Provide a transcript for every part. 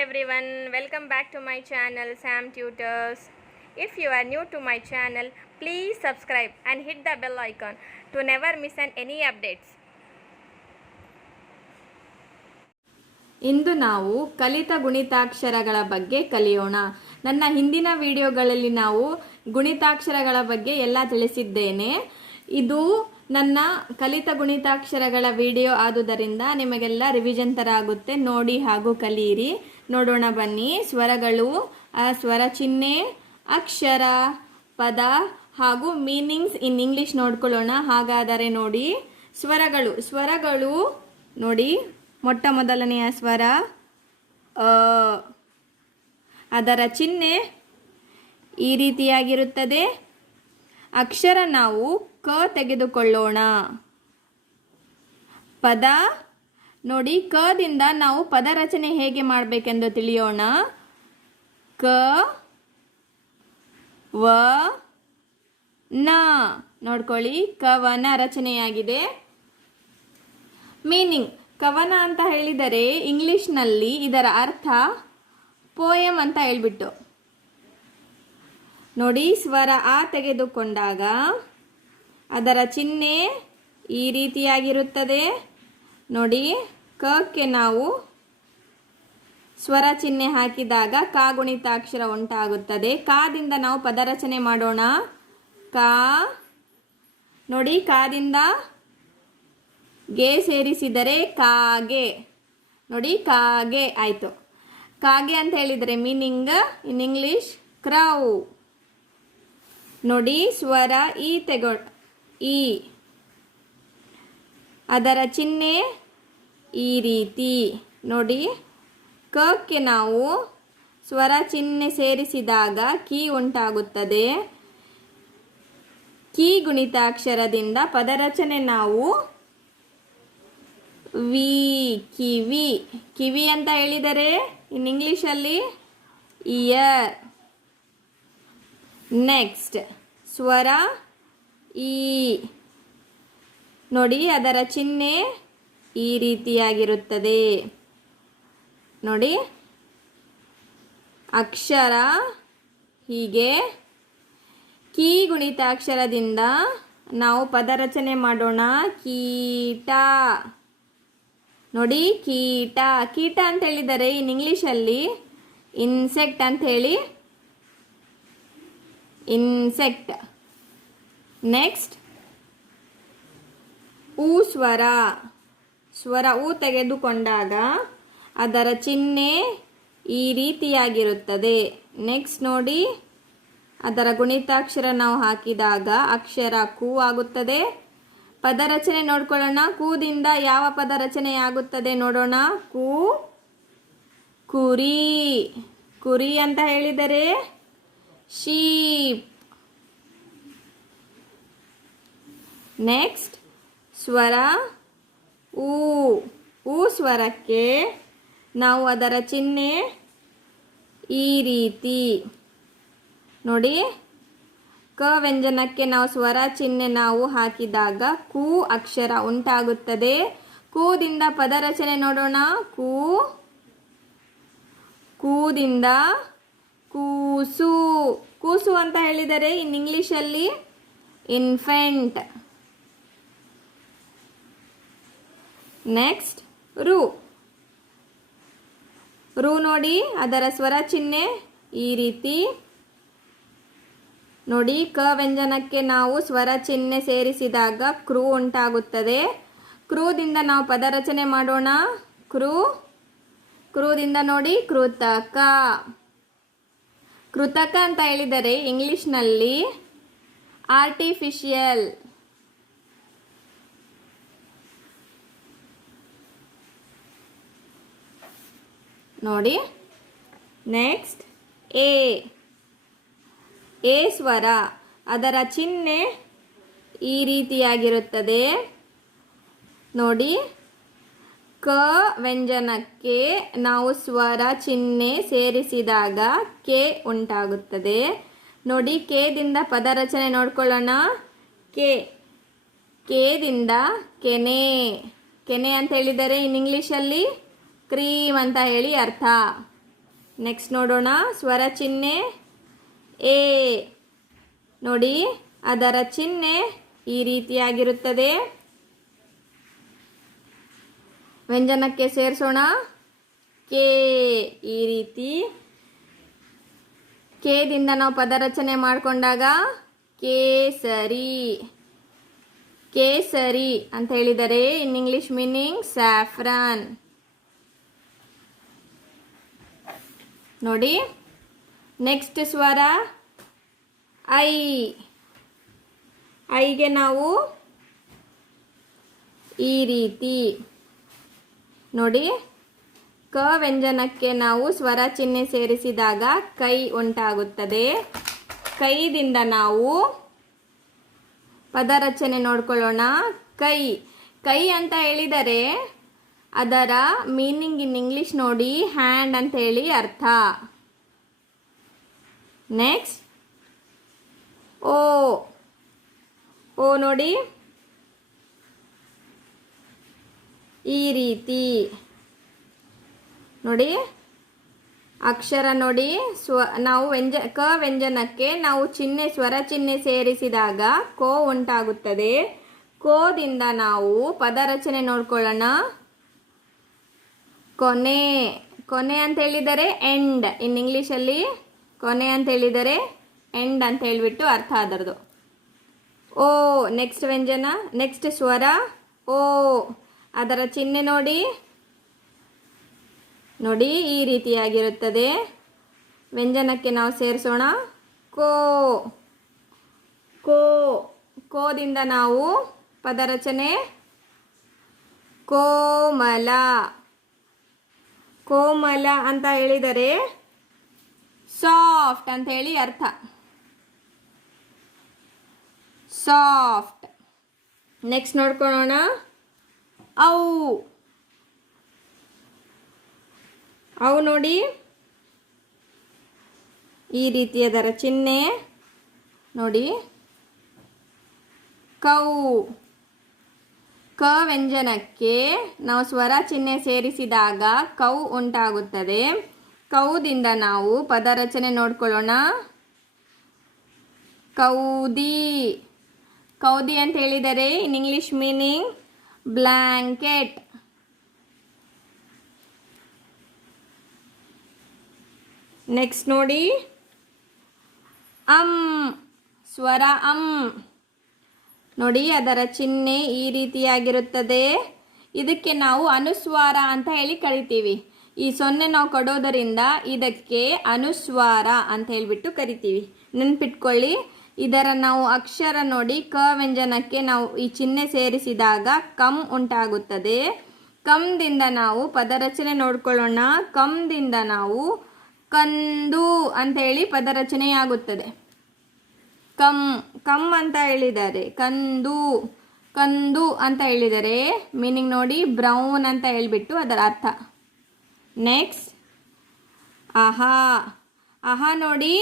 everyone, welcome back to my channel Sam Tutors. If you are new to my channel, please subscribe and hit the bell icon to never miss any updates. ಇಂದು ನಾವು ಕಲಿತ ಗುಣಿತಾಕ್ಷರಗಳ ಬಗ್ಗೆ ಕಲಿಯೋಣ. ನನ್ನ ಹಿಂದಿನ ವಿಡಿಯೋಗಳಲ್ಲಿ ನಾವು ಗುಣಿತಾಕ್ಷರಗಳ ಬಗ್ಗೆ ಎಲ್ಲ ತಿಳಿಸಿದ್ದೇನೆ. ಇದು ನನ್ನ ಕಲಿತ ಗುಣಿತಾಕ್ಷರಗಳ ವಿಡಿಯೋ ಆದುದರಿಂದ ನಿಮಗೆಲ್ಲ ರಿವಿಷನ್ ಥರ ಆಗುತ್ತೆ. ನೋಡಿ ಹಾಗೂ ಕಲಿಯಿರಿ. ನೋಡೋಣ ಬನ್ನಿ. ಸ್ವರಗಳು, ಸ್ವರ ಚಿಹ್ನೆ, ಅಕ್ಷರ, ಪದ ಹಾಗೂ ಮೀನಿಂಗ್ಸ್ ಇನ್ ಇಂಗ್ಲಿಷ್ ನೋಡ್ಕೊಳ್ಳೋಣ. ಹಾಗಾದರೆ ನೋಡಿ, ಸ್ವರಗಳು ನೋಡಿ. ಮೊಟ್ಟ ಮೊದಲನೆಯ ಸ್ವರ ಅದರ ಚಿಹ್ನೆ ಈ ರೀತಿಯಾಗಿರುತ್ತದೆ. ಅಕ್ಷರ ನಾವು ಕ ತೆಗೆದುಕೊಳ್ಳೋಣ. ಪದ ನೋಡಿ, ಕದಿಂದ ನಾವು ಪದ ರಚನೆ ಹೇಗೆ ಮಾಡಬೇಕೆಂದು ತಿಳಿಯೋಣ. ಕ ವ ನ ನೋಡ್ಕೊಳ್ಳಿ, ಕವನ ರಚನೆಯಾಗಿದೆ. ಮೀನಿಂಗ್, ಕವನ ಅಂತ ಹೇಳಿದರೆ ಇಂಗ್ಲಿಷ್ನಲ್ಲಿ ಇದರ ಅರ್ಥ ಪೋಯಮ್ ಅಂತ ಹೇಳ್ಬಿಟ್ಟು. ನೋಡಿ, ಸ್ವರ ಆ ತೆಗೆದುಕೊಂಡಾಗ ಅದರ ಚಿಹ್ನೆ ಈ ರೀತಿಯಾಗಿರುತ್ತದೆ. ನೋಡಿ, ಕಕ್ಕೆ ನಾವು ಸ್ವರ ಚಿಹ್ನೆ ಹಾಕಿದಾಗ ಕ ಗುಣಿತಾಕ್ಷರ ಉಂಟಾಗುತ್ತದೆ. ಕಾದಿಂದ ನಾವು ಪದ ರಚನೆ ಮಾಡೋಣ. ಕಾ ನೋಡಿ, ಕಾದಿಂದ ಗೆ ಸೇರಿಸಿದರೆ ಕಾಗೆ. ನೋಡಿ, ಕಾಗೆ ಆಯಿತು. ಕಾಗೆ ಅಂತ ಹೇಳಿದರೆ ಮೀನಿಂಗ್ ಇನ್ ಇಂಗ್ಲಿಷ್ ಕ್ರೌ. ನೋಡಿ, ಸ್ವರ ಈ ಅದರ ಚಿಹ್ನೆ ಈ ರೀತಿ. ನೋಡಿ, ಕಕ್ಕೆ ನಾವು ಸ್ವರ ಚಿಹ್ನೆ ಸೇರಿಸಿದಾಗ ಕಿ ಉಂಟಾಗುತ್ತದೆ. ಕಿ ಗುಣಿತಾಕ್ಷರದಿಂದ ಪದರಚನೆ ನಾವು ವಿ, ಕಿವಿ ಅಂತ ಹೇಳಿದರೆ ಇನ್ ಇಂಗ್ಲಿಷಲ್ಲಿ ಇಯರ್. ನೆಕ್ಸ್ಟ್ ಸ್ವರ ಈ ನೋಡಿ, ಅದರ ಚಿಹ್ನೆ ಈ ರೀತಿಯಾಗಿರುತ್ತದೆ. ನೋಡಿ, ಅಕ್ಷರ ಹೀಗೆ. ಕಿ ಗುಣಿತಾಕ್ಷರದಿಂದ ನಾವು ಪದ ರಚನೆ ಮಾಡೋಣ. ಕೀಟ ನೋಡಿ, ಕೀಟ ಅಂತ ಹೇಳಿದರೆ ಇನ್ ಇಂಗ್ಲಿಷಲ್ಲಿ ಇನ್ಸೆಕ್ಟ್ ಅಂತ ಹೇಳಿ, ಇನ್ಸೆಕ್ಟ್. ನೆಕ್ಸ್ಟ್ ಉ ಸ್ವರ ಉ ತೆಗೆದುಕೊಂಡಾಗ ಅದರ ಚಿಹ್ನೆ ಈ ರೀತಿಯಾಗಿರುತ್ತದೆ. ನೆಕ್ಸ್ಟ್ ನೋಡಿ, ಅದರ ಗುಣಿತಾಕ್ಷರ ನಾವು ಹಾಕಿದಾಗ ಅಕ್ಷರ ಕು ಆಗುತ್ತದೆ. ಪದ ರಚನೆ ನೋಡ್ಕೊಳ್ಳೋಣ. ಕೂದಿಂದ ಯಾವ ಪದ ರಚನೆ ಆಗುತ್ತದೆ ನೋಡೋಣ. ಕುರಿ ಅಂತ ಹೇಳಿದರೆ ಶೀಪ್. ನೆಕ್ಸ್ಟ್ ಸ್ವರ ಉ ಸ್ವರಕ್ಕೆ ನಾವು ಅದರ ಚಿಹ್ನೆ ಈ ರೀತಿ. ನೋಡಿ, ಕ ವ್ಯಂಜನಕ್ಕೆ ನಾವು ಸ್ವರ ಚಿಹ್ನೆ ನಾವು ಹಾಕಿದಾಗ ಕು ಅಕ್ಷರ ಉಂಟಾಗುತ್ತದೆ. ಕೂದಿಂದ ಪದ ರಚನೆ ನೋಡೋಣ. ಕೂದಿಂದ ಕೂಸು ಅಂತ ಹೇಳಿದರೆ ಇನ್ ಇಂಗ್ಲಿಷಲ್ಲಿ ಇನ್ಫೆಂಟ್. ನೆಕ್ಸ್ಟ್ ರು ನೋಡಿ, ಅದರ ಸ್ವರ ಚಿಹ್ನೆ ಈ ರೀತಿ. ನೋಡಿ, ಕ ವ್ಯಂಜನಕ್ಕೆ ನಾವು ಸ್ವರ ಚಿಹ್ನೆ ಸೇರಿಸಿದಾಗ ಕ್ರೂ ಉಂಟಾಗುತ್ತದೆ. ಕ್ರೂದಿಂದ ನಾವು ಪದ ರಚನೆ ಮಾಡೋಣ. ಕ್ರೂದಿಂದ ನೋಡಿ, ಕೃತಕ ಅಂತ ಹೇಳಿದರೆ ಇಂಗ್ಲಿಷ್ನಲ್ಲಿ ಆರ್ಟಿಫಿಷಿಯಲ್. ನೋಡಿ, ನೆಕ್ಸ್ಟ್ ಎ ಸ್ವರ, ಅದರ ಚಿಹ್ನೆ ಈ ರೀತಿಯಾಗಿರುತ್ತದೆ. ನೋಡಿ, ಕ ವ್ಯಂಜನಕ್ಕೆ ನಾವು ಸ್ವರ ಚಿಹ್ನೆ ಸೇರಿಸಿದಾಗ ಕೆ ಉಂಟಾಗುತ್ತದೆ. ನೋಡಿ, ಕೆದಿಂದ ಪದ ರಚನೆ ನೋಡ್ಕೊಳ್ಳೋಣ. ಕೆದಿಂದ ಕೆನೆ ಅಂತ ಹೇಳಿದರೆ ಇನ್ ಇಂಗ್ಲಿಷಲ್ಲಿ ಕ್ರೀಮ್ ಅಂತ ಹೇಳಿ ಅರ್ಥ. ನೆಕ್ಸ್ಟ್ ನೋಡೋಣ ಸ್ವರ ಚಿಹ್ನೆ ಎ. ನೋಡಿ ಅದರ ಚಿಹ್ನೆ ಈ ರೀತಿಯಾಗಿರುತ್ತದೆ. ವ್ಯಂಜನಕ್ಕೆ ಸೇರಿಸೋಣ. ಕೆ ಈ ರೀತಿ. ಕೆದಿಂದ ನಾವು ಪದ ರಚನೆ ಮಾಡಿಕೊಂಡಾಗ ಕೇಸರಿ. ಕೇಸರಿ ಅಂತ ಹೇಳಿದರೆ ಇನ್ ಇಂಗ್ಲಿಷ್ ಮೀನಿಂಗ್ ಸ್ಯಾಫ್ರಾನ್. ನೋಡಿ ನೆಕ್ಸ್ಟ್ ಸ್ವರ ಐ. ಐಗೆ ನಾವು ಈ ರೀತಿ ನೋಡಿ ಕ ವ್ಯಂಜನಕ್ಕೆ ನಾವು ಸ್ವರ ಚಿಹ್ನೆ ಸೇರಿಸಿದಾಗ ಕೈ ಉಂಟಾಗುತ್ತದೆ. ಕೈದಿಂದ ನಾವು ಪದ ರಚನೆ ನೋಡ್ಕೊಳ್ಳೋಣ. ಕೈ. ಕೈ ಅಂತ ಹೇಳಿದರೆ ಅದರ ಮೀನಿಂಗ್ ಇನ್ ಇಂಗ್ಲಿಷ್ ನೋಡಿ ಹ್ಯಾಂಡ್ ಅಂತ ಹೇಳಿ ಅರ್ಥ. ನೆಕ್ಸ್ಟ್ ಓ. ಓ ನೋಡಿ ಈ ರೀತಿ. ನೋಡಿ ಅಕ್ಷರ ನೋಡಿ ನಾವು ಕ ವ್ಯಂಜನಕ್ಕೆ ನಾವು ಚಿಹ್ನೆ ಸ್ವರ ಚಿಹ್ನೆ ಸೇರಿಸಿದಾಗ ಕೋ ಉಂಟಾಗುತ್ತದೆ. ಕೋದಿಂದ ನಾವು ಪದ ರಚನೆ ನೋಡ್ಕೊಳ್ಳೋಣ. ಕೊನೆ. ಕೊನೆ ಅಂತ ಹೇಳಿದರೆ ಎಂಡ್. ಇನ್ ಇಂಗ್ಲೀಷಲ್ಲಿ ಕೊನೆ ಅಂತ ಹೇಳಿದರೆ ಎಂಡ್ ಅಂತ ಹೇಳಿಬಿಟ್ಟು ಅರ್ಥ ಅದರದು. ಓ ನೆಕ್ಸ್ಟ್ ವ್ಯಂಜನ, ನೆಕ್ಸ್ಟ್ ಸ್ವರ ಓ. ಅದರ ಚಿಹ್ನೆ ನೋಡಿ ನೋಡಿ ಈ ರೀತಿಯಾಗಿರುತ್ತದೆ. ವ್ಯಂಜನಕ್ಕೆ ನಾವು ಸೇರಿಸೋಣ. ಕೋ. ಕೋ. ಕೋದಿಂದ ನಾವು ಪದ ರಚನೆ ಕೋಮಲ. ಕೋಮಲ ಅಂತ ಹೇಳಿದರೆ ಸಾಫ್ಟ್ ಅಂತ ಹೇಳಿ ಅರ್ಥ. ಸಾಫ್ಟ್. ನೆಕ್ಸ್ಟ್ ನೋಡ್ಕೊಳ್ಳೋಣ. ಔ. ಅವು ನೋಡಿ ಈ ರೀತಿ ಅದರ ಚಿಹ್ನೆ ನೋಡಿ ಕೌ. ಕ ವ್ಯಂಜನಕ್ಕೆ ನಾವು ಸ್ವರ ಚಿಹ್ನೆ ಸೇರಿಸಿದಾಗ ಕೌ ಉಂಟಾಗುತ್ತದೆ. ಕೌದಿಂದ ನಾವು ಪದ ರಚನೆ ನೋಡ್ಕೊಳ್ಳೋಣ. ಕೌದಿ. ಕೌದಿ ಅಂತ ಹೇಳಿದರೆ in English meaning blanket. Next ನೋಡಿ ಅಂ. ಸ್ವರ ಅಂ ನೋಡಿ ಅದರ ಚಿಹ್ನೆ ಈ ರೀತಿಯಾಗಿರುತ್ತದೆ. ಇದಕ್ಕೆ ನಾವು ಅನುಸ್ವಾರ ಅಂತ ಹೇಳಿ ಕರಿತೀವಿ. ಈ ಸೊನ್ನೆ ನಾವು ಕೊಡೋದರಿಂದ ಇದಕ್ಕೆ ಅನುಸ್ವಾರ ಅಂತ ಹೇಳಿಬಿಟ್ಟು ಕರಿತೀವಿ. ನೆನ್ಪಿಟ್ಕೊಳ್ಳಿ. ಇದರ ನಾವು ಅಕ್ಷರ ನೋಡಿ ಕ ವ್ಯಂಜನಕ್ಕೆ ನಾವು ಈ ಚಿಹ್ನೆ ಸೇರಿಸಿದಾಗ ಕಂ ಉಂಟಾಗುತ್ತದೆ. ಕಂದಿಂದ ನಾವು ಪದ ರಚನೆ ನೋಡ್ಕೊಳ್ಳೋಣ. ಕಂದಿಂದ ನಾವು ಕಂದು ಅಂತ ಹೇಳಿ ಪದ ರಚನೆಯಾಗುತ್ತದೆ. ಕಮ್. ಕಮ್ ಅಂತ ಹೇಳಿದರೆ ಕಂದು. ಕಂದು ಅಂತ ಹೇಳಿದರೆ ಮೀನಿಂಗ್ ನೋಡಿ ಬ್ರೌನ್ ಅಂತ ಹೇಳಿಬಿಟ್ಟು ಅದರ ಅರ್ಥ. ನೆಕ್ಸ್ಟ್ ಆಹಾ. ಆಹಾ ನೋಡಿ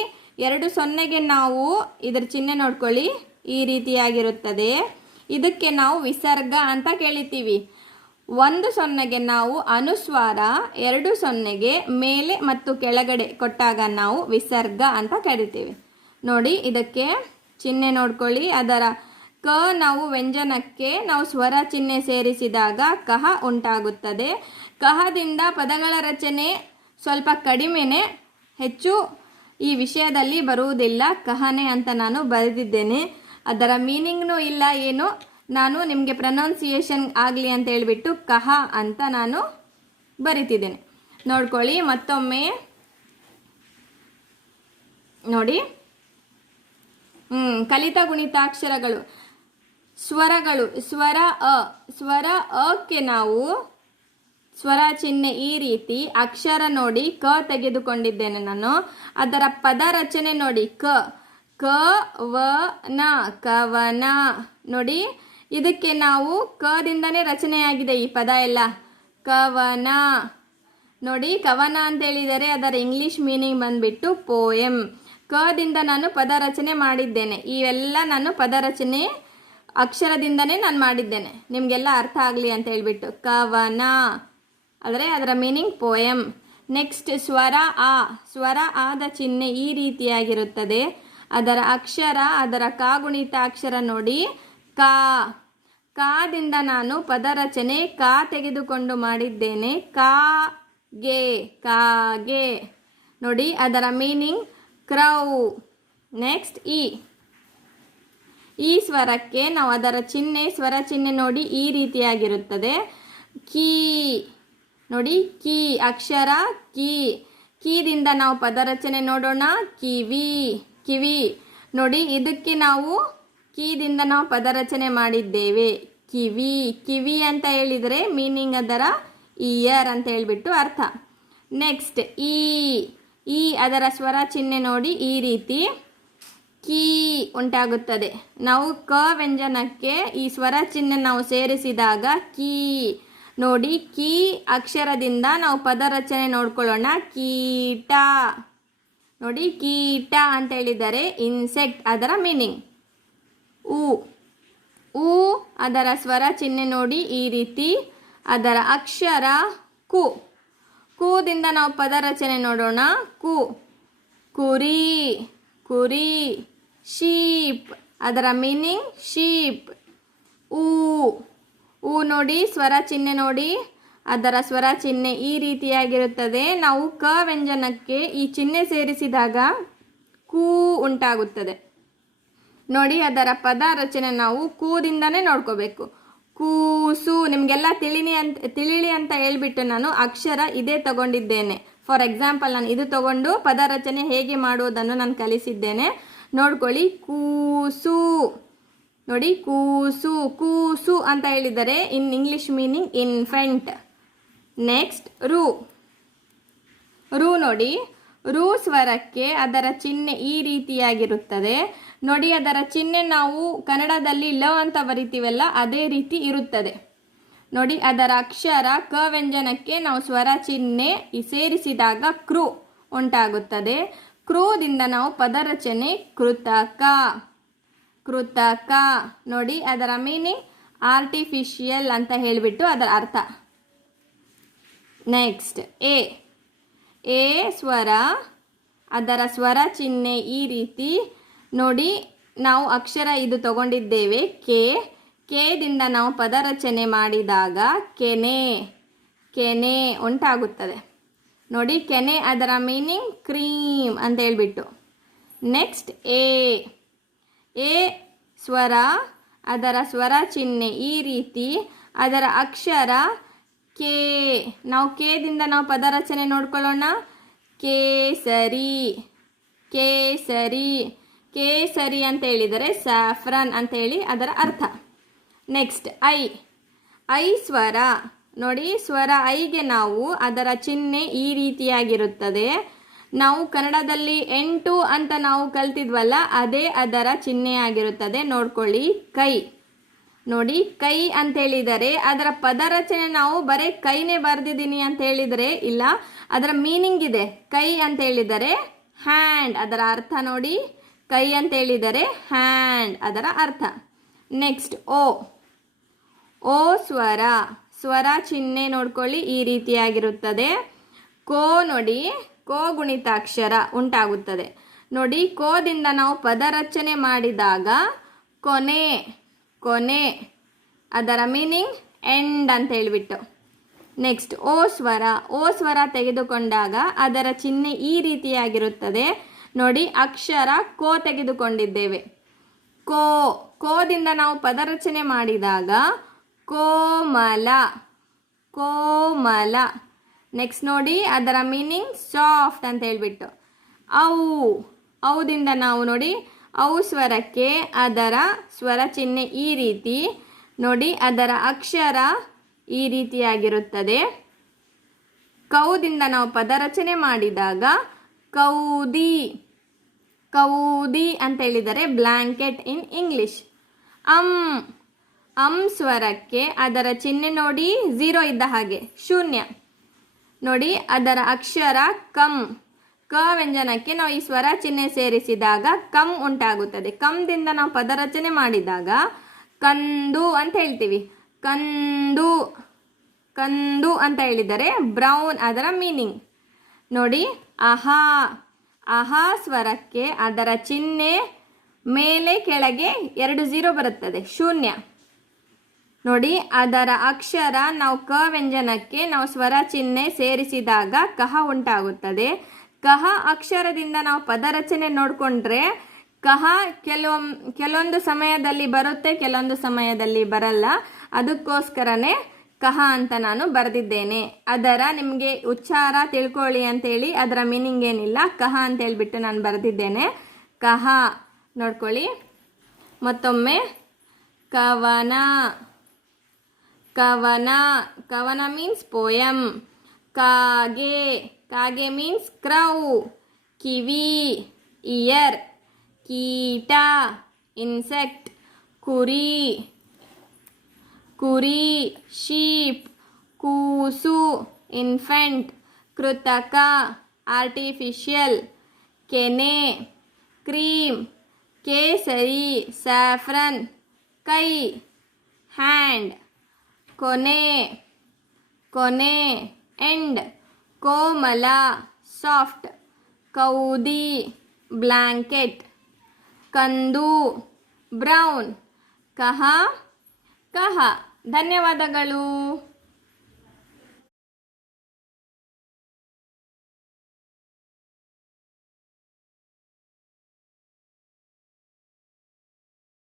2 ಸೊನ್ನೆಗೆ ನಾವು ಇದರ ಚಿಹ್ನೆ ನೋಡ್ಕೊಳ್ಳಿ ಈ ರೀತಿಯಾಗಿರುತ್ತದೆ. ಇದಕ್ಕೆ ನಾವು ವಿಸರ್ಗ ಅಂತ ಕೇಳಿತೀವಿ. 1 ಸೊನ್ನೆಗೆ ನಾವು ಅನುಸ್ವಾರ, 2 ಸೊನ್ನೆಗೆ ಮೇಲೆ ಮತ್ತು ಕೆಳಗಡೆ ಕೊಟ್ಟಾಗ ನಾವು ವಿಸರ್ಗ ಅಂತ ಕರಿತೀವಿ. ನೋಡಿ ಇದಕ್ಕೆ ಚಿಹ್ನೆ ನೋಡ್ಕೊಳ್ಳಿ. ಅದರ ಕ ನಾವು ವ್ಯಂಜನಕ್ಕೆ ನಾವು ಸ್ವರ ಚಿಹ್ನೆ ಸೇರಿಸಿದಾಗ ಕಹ ಉಂಟಾಗುತ್ತದೆ. ಕಹದಿಂದ ಪದಗಳ ರಚನೆ ಸ್ವಲ್ಪ ಕಡಿಮೆನೆ, ಹೆಚ್ಚು ಈ ವಿಷಯದಲ್ಲಿ ಬರುವುದಿಲ್ಲ. ಕಹನೆ ಅಂತ ನಾನು ಬರೆದಿದ್ದೇನೆ. ಅದರ ಮೀನಿಂಗ್ನೂ ಇಲ್ಲ ಏನು, ನಾನು ನಿಮಗೆ ಪ್ರೊನೌನ್ಸಿಯೇಷನ್ ಆಗಲಿ ಅಂತ ಹೇಳಿಬಿಟ್ಟು ಕಹ ಅಂತ ನಾನು ಬರಿತಿದ್ದೇನೆ. ನೋಡ್ಕೊಳ್ಳಿ ಮತ್ತೊಮ್ಮೆ ನೋಡಿ. ಕಲಿತ ಗುಣಿತಾಕ್ಷರಗಳು. ಸ್ವರಗಳು. ಸ್ವರ ಅ. ಸ್ವರ ಅಕ್ಕೆ ನಾವು ಸ್ವರ ಚಿಹ್ನೆ ಈ ರೀತಿ. ಅಕ್ಷರ ನೋಡಿ ಕ ತೆಗೆದುಕೊಂಡಿದ್ದೇನೆ ನಾನು. ಅದರ ಪದ ರಚನೆ ನೋಡಿ ಕ. ಕ ವ ನ ಕವನ. ನೋಡಿ ಇದಕ್ಕೆ ನಾವು ಕದಿಂದನೇ ರಚನೆಯಾಗಿದೆ ಈ ಪದ ಎಲ್ಲ. ಕವನ. ನೋಡಿ ಕವನ ಅಂತ ಹೇಳಿದರೆ ಅದರ ಇಂಗ್ಲಿಷ್ ಮೀನಿಂಗ್ ಬಂದ್ಬಿಟ್ಟು ಪೋಯಮ್. ಕದಿಂದ ನಾನು ಪದ ರಚನೆ ಮಾಡಿದ್ದೇನೆ. ಇವೆಲ್ಲ ನಾನು ಪದ ರಚನೆ ಅಕ್ಷರದಿಂದನೇ ನಾನು ಮಾಡಿದ್ದೇನೆ, ನಿಮಗೆಲ್ಲ ಅರ್ಥ ಆಗಲಿ ಅಂತ ಹೇಳ್ಬಿಟ್ಟು. ಕವನ ಅಂದರೆ ಅದರ ಮೀನಿಂಗ್ ಪೋಯಮ್. ನೆಕ್ಸ್ಟ್ ಸ್ವರ ಆ. ಸ್ವರ ಆದ ಚಿಹ್ನೆ ಈ ರೀತಿಯಾಗಿರುತ್ತದೆ. ಅದರ ಅಕ್ಷರ, ಅದರ ಕಾಗುಣಿತ ಅಕ್ಷರ ನೋಡಿ ಕಾ. ಕಾದಿಂದ ನಾನು ಪದರಚನೆ ಕಾ ತೆಗೆದುಕೊಂಡು ಮಾಡಿದ್ದೇನೆ. ಕಾಗೆ, ಕಾಗೆ. ನೋಡಿ ಅದರ ಮೀನಿಂಗ್ ಕ್ರೌ. ನೆಕ್ಸ್ಟ್ ಈ ಸ್ವರಕ್ಕೆ ನಾವು ಅದರ ಚಿಹ್ನೆ, ಸ್ವರ ಚಿಹ್ನೆ ನೋಡಿ ಈ ರೀತಿಯಾಗಿರುತ್ತದೆ. ಕೀ. ನೋಡಿ ಕೀ ಅಕ್ಷರ ಕೀ. ಕೀದಿಂದ ನಾವು ಪದರಚನೆ ನೋಡೋಣ. ಕಿವಿ, ಕಿವಿ. ನೋಡಿ ಇದಕ್ಕೆ ನಾವು ಕೀದಿಂದ ನಾವು ಪದರಚನೆ ಮಾಡಿದ್ದೇವೆ. ಕಿವಿ, ಕಿವಿ ಅಂತ ಹೇಳಿದರೆ ಮೀನಿಂಗ್ ಅದರ ಇಯರ್ ಅಂತ ಹೇಳಿಬಿಟ್ಟು ಅರ್ಥ. ನೆಕ್ಸ್ಟ್ ಈ ಅದರ ಸ್ವರ ಚಿಹ್ನೆ ನೋಡಿ ಈ ರೀತಿ ಕೀ ಉಂಟಾಗುತ್ತದೆ. ನಾವು ಕ ವ್ಯಂಜನಕ್ಕೆ ಈ ಸ್ವರ ಚಿಹ್ನೆ ನಾವು ಸೇರಿಸಿದಾಗ ಕೀ. ನೋಡಿ ಕೀ ಅಕ್ಷರದಿಂದ ನಾವು ಪದರಚನೆ ನೋಡ್ಕೊಳ್ಳೋಣ. ಕೀಟ. ನೋಡಿ ಕೀಟ ಅಂತ ಹೇಳಿದರೆ ಇನ್ಸೆಕ್ಟ್, ಅದರ ಮೀನಿಂಗ್. ಊ ಅದರ ಸ್ವರ ಚಿಹ್ನೆ ನೋಡಿ ಈ ರೀತಿ. ಅದರ ಅಕ್ಷರ ಕು. ಕೂದಿಂದ ನಾವು ಪದರಚನೆ ನೋಡೋಣ. ಕುರಿ, ಕುರಿ. ಶೀಪ್, ಅದರ ಮೀನಿಂಗ್ ಶೀಪ್. ಊ ನೋಡಿ ಸ್ವರ ಚಿಹ್ನೆ ನೋಡಿ, ಅದರ ಸ್ವರ ಚಿಹ್ನೆ ಈ ರೀತಿಯಾಗಿರುತ್ತದೆ. ನಾವು ಕ ವ್ಯಂಜನಕ್ಕೆ ಈ ಚಿಹ್ನೆ ಸೇರಿಸಿದಾಗ ಕೂ ಉಂಟಾಗುತ್ತದೆ. ನೋಡಿ ಅದರ ಪದ ರಚನೆ ನಾವು ಕೂದಿಂದನೇ ನೋಡ್ಕೋಬೇಕು. ಕೂಸು. ನಿಮಗೆಲ್ಲ ತಿಳಿಲಿ ಅಂತ ಹೇಳ್ಬಿಟ್ಟು ನಾನು ಅಕ್ಷರ ಇದೇ ತಗೊಂಡಿದ್ದೇನೆ. ಫಾರ್ ಎಕ್ಸಾಂಪಲ್ ನಾನು ಇದು ತಗೊಂಡು ಪದ ರಚನೆ ಹೇಗೆ ಮಾಡುವುದನ್ನು ನಾನು ಕಲಿಸಿದ್ದೇನೆ, ನೋಡ್ಕೊಳ್ಳಿ. ಕೂಸು. ನೋಡಿ ಕೂಸು, ಕೂಸು ಅಂತ ಹೇಳಿದರೆ in English meaning infant. Next ರು ನೋಡಿ. ರು ಸ್ವರಕ್ಕೆ ಅದರ ಚಿಹ್ನೆ ಈ ರೀತಿಯಾಗಿರುತ್ತದೆ. ನೋಡಿ ಅದರ ಚಿಹ್ನೆ ನಾವು ಕನ್ನಡದಲ್ಲಿ ಲ ಅಂತ ಬರಿತೀವಲ್ಲ, ಅದೇ ರೀತಿ ಇರುತ್ತದೆ. ನೋಡಿ ಅದರ ಅಕ್ಷರ ಕ ವ್ಯಂಜನಕ್ಕೆ ನಾವು ಸ್ವರ ಚಿಹ್ನೆ ಸೇರಿಸಿದಾಗ ಕೃ ಉಂಟಾಗುತ್ತದೆ. ಕ್ರೂದಿಂದ ನಾವು ಪದರಚನೆ ಕೃತಕ, ಕೃತಕ. ನೋಡಿ ಅದರ ಮೀನಿಂಗ್ ಆರ್ಟಿಫಿಷಿಯಲ್ ಅಂತ ಹೇಳಿಬಿಟ್ಟು ಅದರ ಅರ್ಥ. ನೆಕ್ಸ್ಟ್ ಎ ಸ್ವರ, ಅದರ ಸ್ವರ ಚಿಹ್ನೆ ಈ ರೀತಿ ನೋಡಿ. ನಾವು ಅಕ್ಷರ ಇದು ತಗೊಂಡಿದ್ದೇವೆ ಕೇದಿಂದ ನಾವು ಪದರಚನೆ ಮಾಡಿದಾಗ ಕೆನೆ, ಕೆನೆ ಉಂಟಾಗುತ್ತದೆ. ನೋಡಿ ಕೆನೆ ಅದರ ಮೀನಿಂಗ್ ಕ್ರೀಮ್ ಅಂತ ಹೇಳ್ಬಿಟ್ಟು. ನೆಕ್ಸ್ಟ್ ಎ ಸ್ವರ, ಅದರ ಸ್ವರ ಚಿಹ್ನೆ ಈ ರೀತಿ. ಅದರ ಅಕ್ಷರ ಕೆ. ನಾವು ಕೇದಿಂದ ನಾವು ಪದರಚನೆ ನೋಡ್ಕೊಳ್ಳೋಣ. ಕೇಸರಿ, ಕೇಸರಿ. ಕೇಸರಿ ಅಂತ ಹೇಳಿದರೆ ಸ್ಯಾಫ್ರನ್ ಅಂತ ಹೇಳಿ ಅದರ ಅರ್ಥ. ನೆಕ್ಸ್ಟ್ ಐ ಸ್ವರ ನೋಡಿ. ಸ್ವರ ಐಗೆ ನಾವು ಅದರ ಚಿಹ್ನೆ ಈ ರೀತಿಯಾಗಿರುತ್ತದೆ. ನಾವು ಕನ್ನಡದಲ್ಲಿ 8 ಅಂತ ನಾವು ಕಲ್ತಿದ್ವಲ್ಲ, ಅದೇ ಅದರ ಚಿಹ್ನೆ ಆಗಿರುತ್ತದೆ. ನೋಡ್ಕೊಳ್ಳಿ ಕೈ. ನೋಡಿ ಕೈ ಅಂತ ಹೇಳಿದರೆ ಅದರ ಪದರಚನೆ ನಾವು ಬರೀ ಕೈನೇ ಬರೆದಿದ್ದೀನಿ ಅಂತ ಹೇಳಿದರೆ ಇಲ್ಲ, ಅದರ ಮೀನಿಂಗ್ ಇದೆ. ಕೈ ಅಂತ ಹೇಳಿದರೆ ಹ್ಯಾಂಡ್, ಅದರ ಅರ್ಥ ನೋಡಿ. ಕೈ ಅಂತ ಹೇಳಿದರೆ ಹ್ಯಾಂಡ್, ಅದರ ಅರ್ಥ. ನೆಕ್ಸ್ಟ್ ಓ ಸ್ವರ, ಸ್ವರ ಚಿಹ್ನೆ ನೋಡ್ಕೊಳ್ಳಿ ಈ ರೀತಿಯಾಗಿರುತ್ತದೆ. ಕೋ ನೋಡಿ, ಕೋ ಗುಣಿತಾಕ್ಷರ ಉಂಟಾಗುತ್ತದೆ. ನೋಡಿ ಕೋದಿಂದ ನಾವು ಪದರಚನೆ ಮಾಡಿದಾಗ ಕೊನೆ, ಕೊನೆ. ಅದರ ಮೀನಿಂಗ್ ಎಂಡ್ ಅಂತ ಹೇಳಿಬಿಟ್ಟು. ನೆಕ್ಸ್ಟ್ ಓ ಸ್ವರ ತೆಗೆದುಕೊಂಡಾಗ ಅದರ ಚಿಹ್ನೆ ಈ ರೀತಿಯಾಗಿರುತ್ತದೆ. ನೋಡಿ ಅಕ್ಷರ ಕೋ ತೆಗೆದುಕೊಂಡಿದ್ದೇವೆ. ಕೋದಿಂದ ನಾವು ಪದರಚನೆ ಮಾಡಿದಾಗ ಕೋಮಲ, ಕೋಮಲ. ನೆಕ್ಸ್ಟ್ ನೋಡಿ ಅದರ ಮೀನಿಂಗ್ ಸಾಫ್ಟ್ ಅಂತ ಹೇಳ್ಬಿಟ್ಟು. ಔದಿಂದ ನಾವು ನೋಡಿ ಔ ಸ್ವರಕ್ಕೆ ಅದರ ಸ್ವರ ಚಿಹ್ನೆ ಈ ರೀತಿ. ನೋಡಿ ಅದರ ಅಕ್ಷರ ಈ ರೀತಿಯಾಗಿರುತ್ತದೆ. ಕೌದಿಂದ ನಾವು ಪದರಚನೆ ಮಾಡಿದಾಗ ಕೌದಿ, ಕೌದಿ ಅಂತ ಹೇಳಿದರೆ ಬ್ಲ್ಯಾಂಕೆಟ್ ಇನ್ ಇಂಗ್ಲಿಷ್. ಸ್ವರಕ್ಕೆ ಅದರ ಚಿಹ್ನೆ ನೋಡಿ 0 ಇದ್ದ ಹಾಗೆ, ಶೂನ್ಯ. ನೋಡಿ ಅದರ ಅಕ್ಷರ ಕ ವ್ಯಂಜನಕ್ಕೆ ನಾವು ಈ ಸ್ವರ ಚಿಹ್ನೆ ಸೇರಿಸಿದಾಗ ಕಮ್ ಉಂಟಾಗುತ್ತದೆ. ಕಮ್ದಿಂದ ನಾವು ಪದರಚನೆ ಮಾಡಿದಾಗ ಕಂದು ಅಂತ ಹೇಳ್ತೀವಿ. ಕಂದು, ಕಂದು ಅಂತ ಹೇಳಿದರೆ ಬ್ರೌನ್, ಅದರ ಮೀನಿಂಗ್. ನೋಡಿ ಅಹಾ, ಅಹಾ ಸ್ವರಕ್ಕೆ ಅದರ ಚಿಹ್ನೆ ಮೇಲೆ ಕೆಳಗೆ 2 0 ಬರುತ್ತದೆ, ಶೂನ್ಯ. ನೋಡಿ ಅದರ ಅಕ್ಷರ ನಾವು ಕ ವ್ಯಂಜನಕ್ಕೆ ನಾವು ಸ್ವರ ಚಿಹ್ನೆ ಸೇರಿಸಿದಾಗ ಕಹ ಉಂಟಾಗುತ್ತದೆ. ಕಹ ಅಕ್ಷರದಿಂದ ನಾವು ಪದರಚನೆ ನೋಡಿಕೊಂಡ್ರೆ ಕಹ ಕೆಲವೊಂದು ಸಮಯದಲ್ಲಿ ಬರುತ್ತೆ, ಕೆಲವೊಂದು ಸಮಯದಲ್ಲಿ ಬರಲ್ಲ. ಅದಕ್ಕೋಸ್ಕರನೇ ಕಹ ಅಂತ ನಾನು ಬರೆದಿದ್ದೇನೆ. ಅದರ ನಿಮಗೆ ಉಚ್ಚಾರ ತಿಳ್ಕೊಳ್ಳಿ ಅಂತೇಳಿ ಅದರ ಮೀನಿಂಗ್ ಏನಿಲ್ಲ, ಕಹ ಅಂತ ಹೇಳ್ಬಿಟ್ಟು ನಾನು ಬರೆದಿದ್ದೇನೆ. ಕಹ ನೋಡ್ಕೊಳ್ಳಿ ಮತ್ತೊಮ್ಮೆ. ಕವನ, ಕವನ, ಕವನ ಮೀನ್ಸ್ ಪೋಯಮ್. ಕಾಗೆ, ಕಾಗೆ ಮೀನ್ಸ್ ಕ್ರೌ. ಕಿವಿ, ಇಯರ್. ಕೀಟ, ಇನ್ಸೆಕ್ಟ್. ಕುರಿ, ಕುರಿ, ಶೀಪ್. ಕೂಸು, ಇನ್ಫೆಂಟ್. ಕೃತಕ, ಆರ್ಟಿಫಿಷಿಯಲ್. ಕೆನೆ, ಕ್ರೀಮ್. ಕೇಸರಿ, ಸ್ಯಾಫ್ರನ್. ಕೈ, ಹ್ಯಾಂಡ್. ಕೊನೆ, ಕೊನೆ, ಎಂಡ್. ಕೋಮಲ, ಸಾಫ್ಟ್. ಕೌದಿ, ಬ್ಲ್ಯಾಂಕೆಟ್. ಕಂದು, ಬ್ರೌನ್. ಕಹ, ಕಹ. ಧನ್ಯವಾದಗಳು.